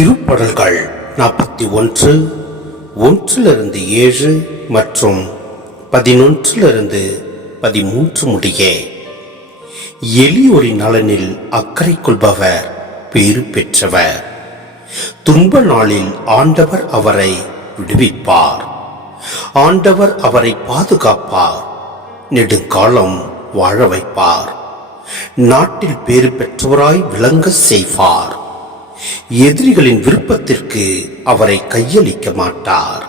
திருப்பாடல்கள் 41 1-7 மற்றும் 11-13 முடிய. எளியோரின் நலனில் அக்கறை கொள்பவர் பேறு பெற்றவர். துன்ப நாளில் ஆண்டவர் அவரை விடுவிப்பார். ஆண்டவர் அவரை பாதுகாப்பார், நெடுங்காலம் வாழ வைப்பார். நாட்டில் பேறு பெற்றவராய் விளங்க செய்வார். எதிரிகளின் விருப்பத்திற்கு அவரை கையளிக்க மாட்டார்.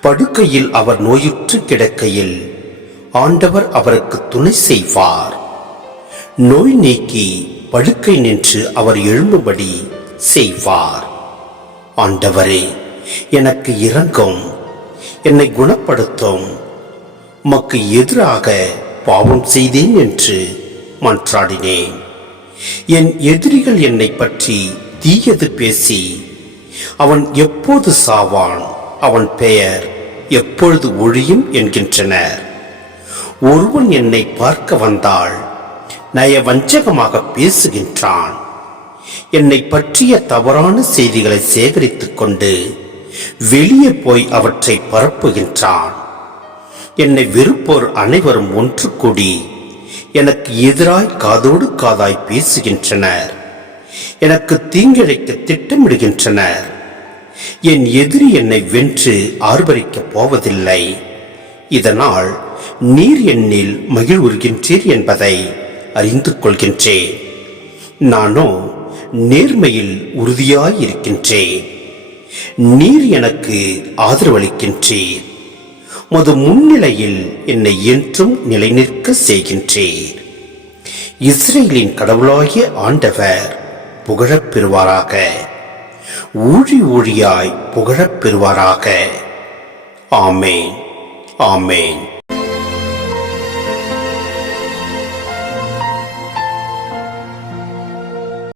படுக்கையில் அவர் நோயுற்று கிடக்கையில் ஆண்டவர் அவருக்கு துணை செய்வார். நோய் நீக்கி படுக்கை நின்று அவர் எழும்பும்படி செய்வார். ஆண்டவரே, எனக்கு இரங்கும், என்னை குணப்படுத்தும். உமக்கு எதிராக பாவம் செய்தேன் என்று மன்றாடினேன். என் எதிரிகள் என்னை பற்றி தீயது பேசி, அவன் எப்போது சாவான், அவன் பெயர் எப்பொழுது ஒழியும் என்கின்றனர். ஒருவன் என்னை பார்க்க வந்தால் நயவஞ்சகமாக பேசுகின்றான். என்னை பற்றிய தவறான செய்திகளை சேகரித்துக் கொண்டு வெளியே போய் அவற்றை பரப்புகின்றான். என்னை வெறுப்போர் அனைவரும் ஒன்று கூடி எனக்கு எதிராய் காதோடு காதாய் பேசுகின்றனர். எனக்கு தீங்கிழைக்க திட்டமிடுகின்றனர். என் எதிரி என்னை வென்று ஆர்ப்பரிக்கப் போவதில்லை. இதனால் நீர் என்னில் மகிழ்வுறுகின்றீர் என்பதை அறிந்து கொள்கின்றேன். நானோ நேர்மையில் உறுதியாயிருக்கின்றேன். நீர் எனக்கு ஆதரவளிக்கின்றீர். மது முன்னிலையில் என்னை என்றும் நிலைநிற்க செய்கின்றீர். இஸ்ரேலின் கடவுளாகிய ஆண்டவர் புகழப் பெறுவாராக. ஊழி ஊழியாய் புகழப் பெறுவாராக. ஆமேன், ஆமேன்.